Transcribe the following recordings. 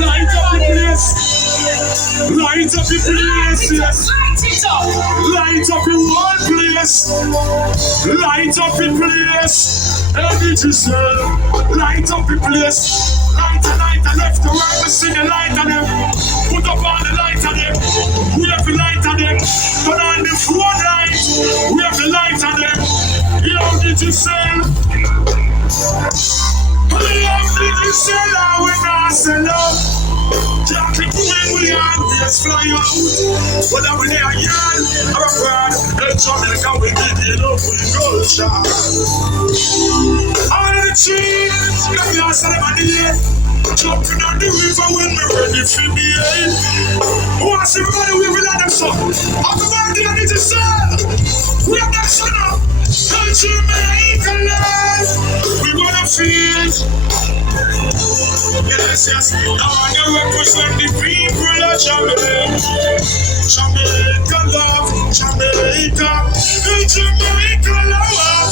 Light up the place. Light up the place, yes. Light up the whole place. Light up the place. Every digicel. Light up the place. Light and left to right. We sing the light on them. Put up all the light on them. We have the light on them. Turn on the phone light. We have the light on them. Yo, digicel. We have digicel and we not sell out. Can't keep moving, we are just fly out. Whether we there, y'all, or abroad, the Jamaica will give you enough for the gold shot. All the trees, the glass of the day. Jumping on the river when we're ready for the end. Once everybody we will let them so. Happy birthday, I need to say. We have that son up. The Jamaica life. We wanna feel. Yes, yes. Now I can represent the people of Jamaica. Jamaica love, Jamaica. The Jamaica love.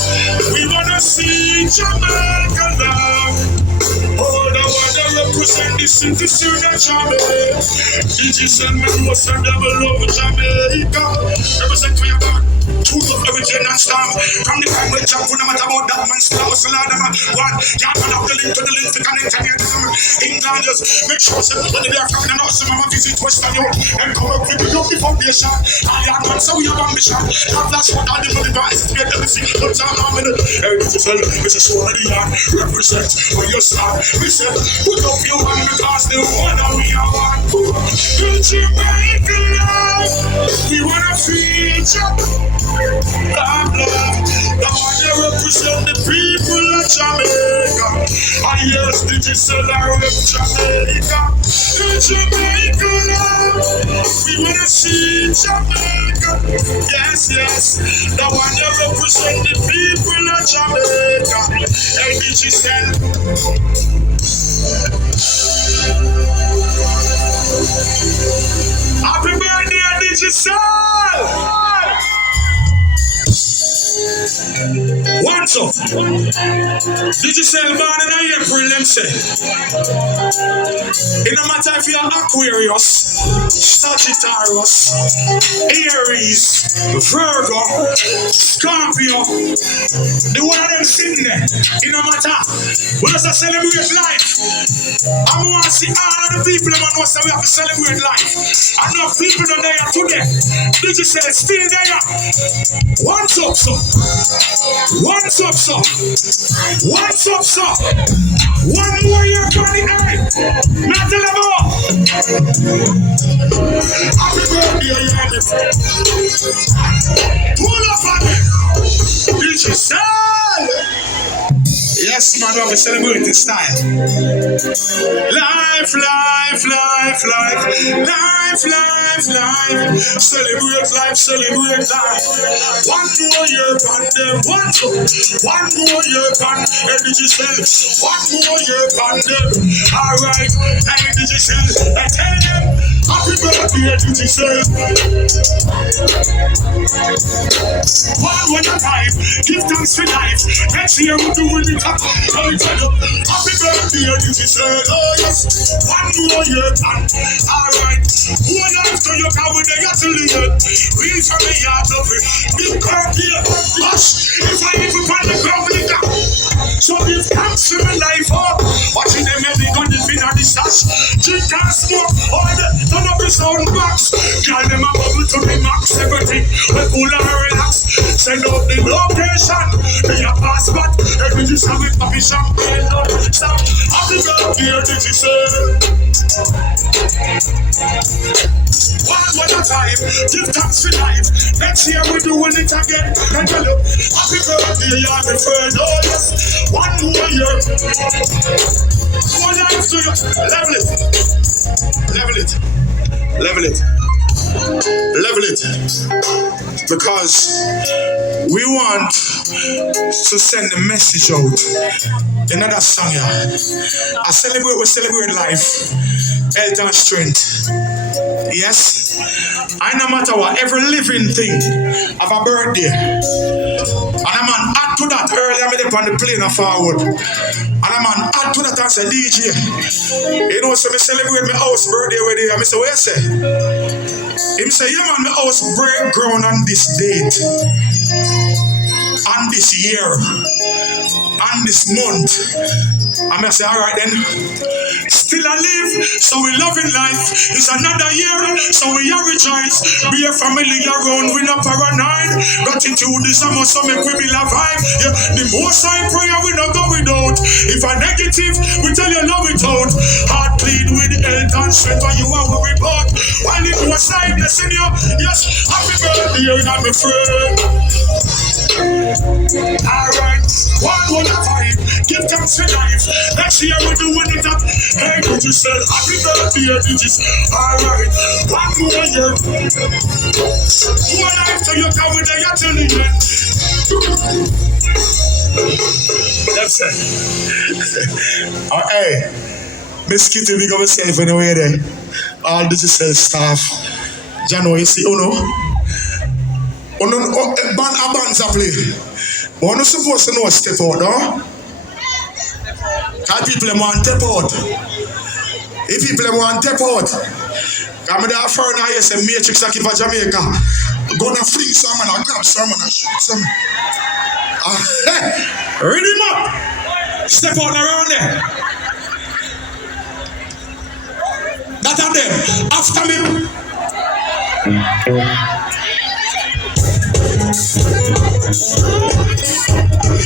We wanna see Jamaica love. Oh, the one that represent the citizen of Jamaica. Digicel, me most and devil love Jamaica. Represent for your God. Truth of origin and storm. From the time when Jack no matter about that man's house, so Lord, man, one, you can have the link to the link to connect and get them. England just make sure that when they are coming and out, some of them visit Western Europe and come up with the foundation. And you have so we have ambition. That's what all the money buys to get everything. But I'm in it. Hey, digicel, it's a soul of the yard. Represent for your star. We said, put up your hand because the one that we are one. The Jamaica love. We want to feel you. Love, the one that represent the people of Jamaica. I yes, digicel, I rep Jamaica. The Jamaica love. We wanna see Jamaica. Yes, yes. The one that represent the people of Jamaica. Hey, digicel. Happy birthday, digicel. What's up? Digicel born in April, them say. It no matter if you're Aquarius, Sagittarius, Aries, Virgo, Scorpio, the one of them sitting there. It no matter. We just celebrate life. I want to see all of the people that want to we have to celebrate life. Enough people are there today. Digicel still there. What's up, sir? What's up, sir? What's up, sir? One more year on the end. Not tell them all. Happy birthday, Yanni. Pull up on it. Digicel. Yes, man, we celebrate this style. Life, life, life, life. Life, life, life. Celebrate life, celebrate life. One more year on them. One more year on digicel. One more year on them. Alright, hey, digicel. I tell them, happy birthday, digicel. One time, give thanks for life. Next year we'll do it. Let me tell you, happy birthday, digicel. Oh yes, one more year, man. Alright, one life to you, come with the gasoline. Real from the yard of it. Big birthday, gosh, if I even find the ground, so give thanks for my life, oh. Watching them every gun in the sash. Drink and smoke, all the turn up the sound box. Girl, them a bubble to the max, everything. We cool and relax. Send up the location. They a passport. Every digicel with coffee champagne. Stop. Happy birthday, digicel. One more time. Give thanks for life. Next year we doing it again. And tell you, happy birthday, you're the friend. Oh yes. One more year. One life to you. Level it. Level it. Level it. Level it. Because we want to send a message out. Another song here. I celebrate, we celebrate life, health and strength. Yes? And no matter what, every living thing have a birthday. And a man add to that earlier, I made up on the plane of forward. And a man add talk to that and say, DJ, you know, so me celebrate my house birthday with you. I say, what you say? Him say, yeah man, my house break ground on this date, on this year, on this month. I'm gonna say, all right then. Still I live, so we loving life. It's another year, so we are rejoice. Be a family around, we not paranoid. Gratitude is a must, so make we be alive. Yeah, the most high prayer we not go without. If a negative, we tell you love it out. Heart plead with health and strength, and you are worried about. While it was side blessing you, yes, happy birthday, you're not my friend. Alright, 115, give thanks for life. Next year we're doing it up. Hey, digicel, happy birthday, digicel. Alright, one more year. One life to you, come with the till the end. That's it. Hey, Miss Kitty, we got myself anyway there. All digicel staff. January, you see, a band's a play. But we're not supposed to know step out, no? Because people want step out. If people want step out, I'm there for now, yes, a matrix like for Jamaica. Gonna fling some and I grab some and I shoot some. Read him up. Step out around there. That are them. After me.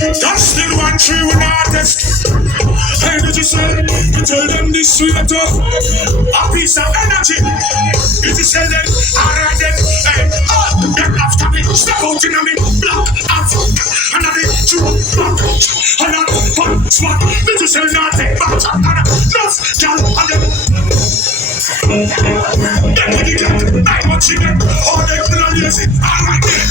That's still one tree with artist. Hey, digicel, you tell them this sweet up. A piece of energy. Digicel them, alright then. Hey, them after me, step out in me. Black, Africa, and I did two back. And I one spot. Digicel not take back. And I love, girl, and them. Them with the cat, I want you them. All them still are lazy. Alright then.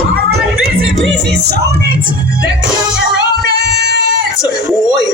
Alright, busy, sold it. They come around it. Oi.